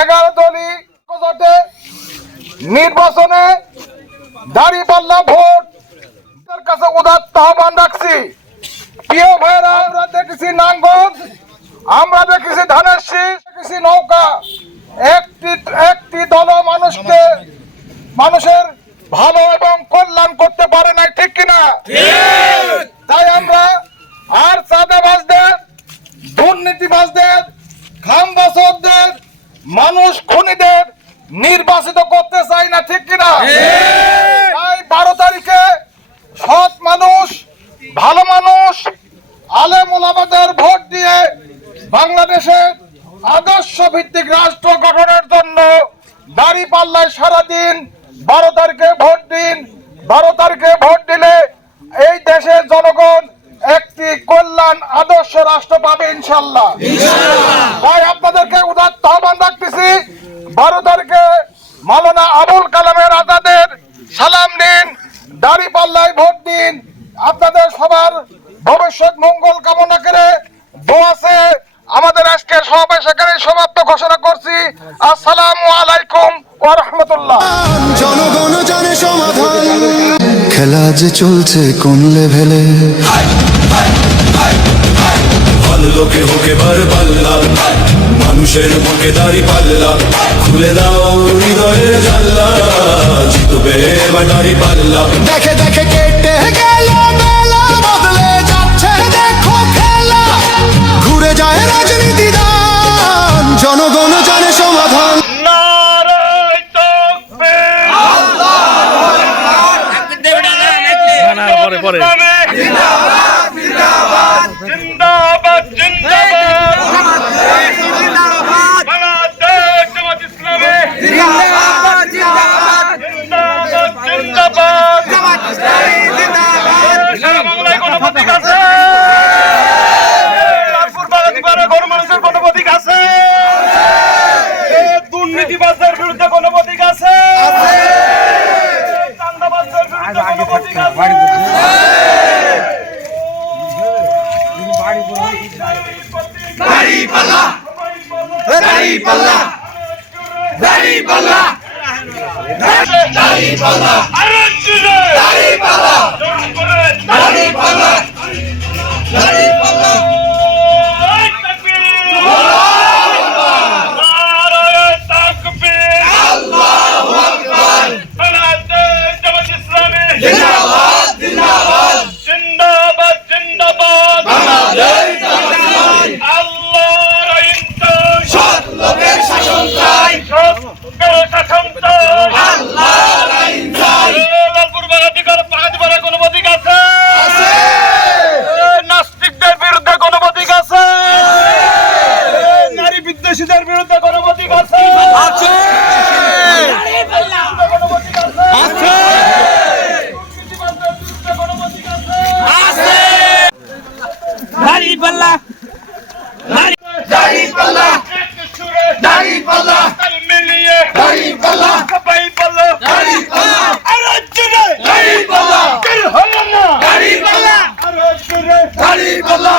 11 দলীয় জোটে নির্বাচনে দাঁড়িপাল্লা ভোট কাছে উদাত্ত আহ্বান রাখছি। প্রিয় ভাইরা, আমরা দেখেছি নাঙ্গল, আমরা দেখেছি ধানের শীষ, দেখেছি নৌকা। একটি দল মানুষের ভালো এবং কল্যাণ করতে পারে নাই, ঠিক কিনা? তাই আমরা আর চাঁদাবাজদের, দুর্নীতিবাজদের, খামবাসদের, মানুষ খুনিদের নির্বাচিত করতে চাই না, ঠিক কিনা? তাই 12 তারিখে সৎ মানুষ, ভালো মানুষ, আলেম ওলামাদের ভোট দিয়ে বাংলাদেশের আদর্শ ভিত্তিক রাষ্ট্র গঠনের জন্য দাঁড়িপাল্লায় সারাদিন 12 তারিখে ভোট দিন। 12 তারিখে ভোট দিলে এই দেশের জনগণ একটি কল্যাণ আদর্শ রাষ্ট্র পাবে ইনশাল্লাহ। তাই আপনাদেরকে উদাত্ত আহ্বান রাখতেছি, 12 তারিখে মাওলানা আবুল কালামের আজাদের সালাম দিন, দাঁড়িপাল্লায় ভোট দিন। আপনাদের সবার ভবিষ্যৎ মঙ্গল কামনা করে দোয়াছে আমাদের আজকের সমাবেশ এখানে সমাপ্ত ঘোষণা করছি। আসসালামু আলাইকুম ওয়া রাহমাতুল্লাহ। জনগণ জানে সমাধান, খেলা যে চলছে কোন লেভেলে। ভালো লোকে হোকে বার পাল্লা, মানুষের বুকে দাঁড়িপাল্লা, খুলে দাও হৃদয়ের জানলা, জিতবে এবার দাঁড়িপাল্লা। দেখে দেখে কেটে গেল বেলা, বদলে যাচ্ছে দেখো খেলা, ঘুরে যায় রাজনীতি দান, জনগণ জানে সমাধান। দুর্নীতিবাজদের বিরুদ্ধে কোনো প্রতীক আছে? চাঁদাবাজদের বিরুদ্ধে কোনো প্রতীক আছে? দাঁড়িপাল্লা, দাঁড়িপাল্লা, দাঁড়িপাল্লা, দাঁড়িপাল্লা, দাঁড়িপাল্লা, দাঁড়িপাল্লা, দাঁড়িপাল্লা। জিন্দাবাদ, জিন্দাবাদ, জিন্দাবাদ, জিন্দাবাদ, আল্লাহর আইন চাই, সৎ লোকের শাসন চাই, সৎ লোকের শাসন চাই, আল্লাহর আইন চাই। লালপুর বাগাতিপাড়ায় কোনো প্রতীক আছে? নাস্তিকদের বিরুদ্ধে কোনো প্রতীক আছে? নারী বিদ্বেষীদের বিরুদ্ধে কোনো প্রতীক আছে? কোনো প্রতীক আছে? দাঁড়িপাল্লা, দাঁড়িপাল্লা, দাঁড়িপাল্লা, মিলিয়ে দাঁড়িপাল্লা, সবাই বলো দাঁড়িপাল্লা, আরো জোরে দাঁড়িপাল্লা, হলো না দাঁড়িপাল্লা, আরো জোরে দাঁড়িপাল্লা,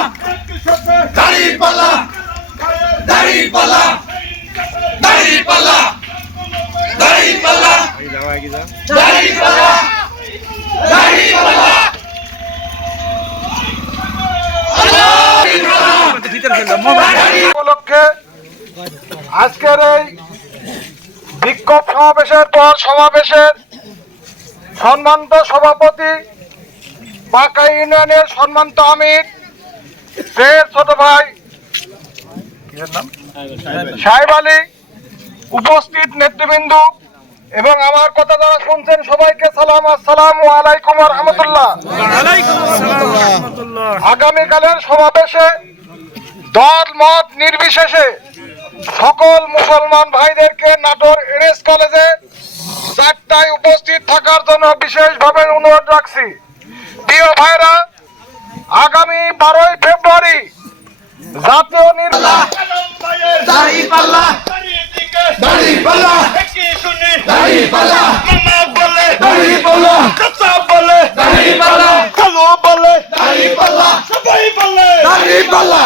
দাঁড়িপাল্লা, দাঁড়িপাল্লা, দাঁড়িপাল্লা, দাঁড়িপাল্লা, দাঁড়িপাল্লা, দাঁড়িপাল্লা। উপলক্ষে আজকের এই বিক্ষোভ সমাবেশের পর সমাবেশের সম্মানিত সভাপতি, বাঁকা ইউনিয়নের সম্মানিত আমির, ছোট ভাই সাহেব আলী, উপস্থিত নেতৃবৃন্দ এবং আমার কথা যারা শুনছেন সবাইকে সালাম, আসসালামু আলাইকুম ওয়া রাহমাতুল্লাহ। আগামীকালের সমাবেশে দল মত নির্বিশেষে সকল মুসলমান ভাইদেরকে নাটোর এনএস কলেজে 4টায় উপস্থিত থাকার জন্য বিশেষভাবে অনুরোধ রাখছি। প্রিয় ভাইরা, আগামী 12ই ফেব্রুয়ারি জাতীয় নির্বাচন, দাঁড়িপাল্লা, দাঁড়িপাল্লা, দাঁড়িপাল্লা, দাঁড়িপাল্লা, কথা বলে দাঁড়িপাল্লা, কালো বলে দাঁড়িপাল্লা, সবাই বলে দাঁড়িপাল্লা,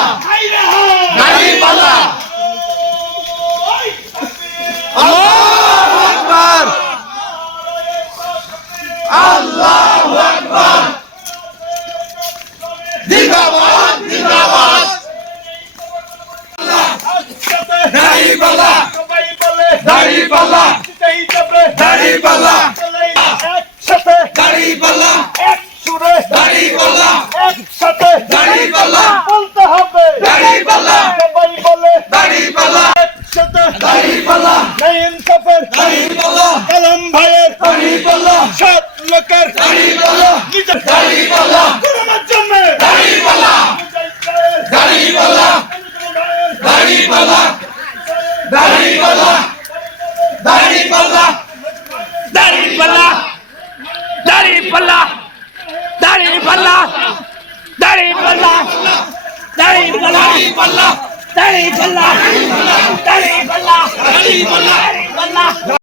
দাঁড়িপাল্লা, দাঁড়িপাল্লা সবাই বলে দাঁড়িপাল্লা জিতেই যাবে দাঁড়িপাল্লা একসাথে দাঁড়িপাল্লা এক সুরে দাঁড়িপাল্লা একসাথে দাঁড়িপাল্লা বলতে হবে দাঁড়িপাল্লা সবাই বলে দাঁড়িপাল্লা একসাথে দাঁড়িপাল্লা নাই ইনসাফের দাঁড়িপাল্লা কালাম ভাইয়ের দাঁড়িপাল্লা সাত লোকের দাঁড়িপাল্লা নিজের দাঁড়িপাল্লা গুরুমার জন্য দাঁড়িপাল্লা দাঁড়িপাল্লা দাঁড়িপাল্লা দাঁড়িপাল্লা দাঁড়িপাল্লা দাঁড়িপাল্লা দাঁড়িপাল্লা দাঁড়িপাল্লা দাঁড়িপাল্লা দাঁড়িপাল্লা দাঁড়িপাল্লা দাঁড়িপাল্লা দাঁড়িপাল্লা দাঁড়িপাল্লা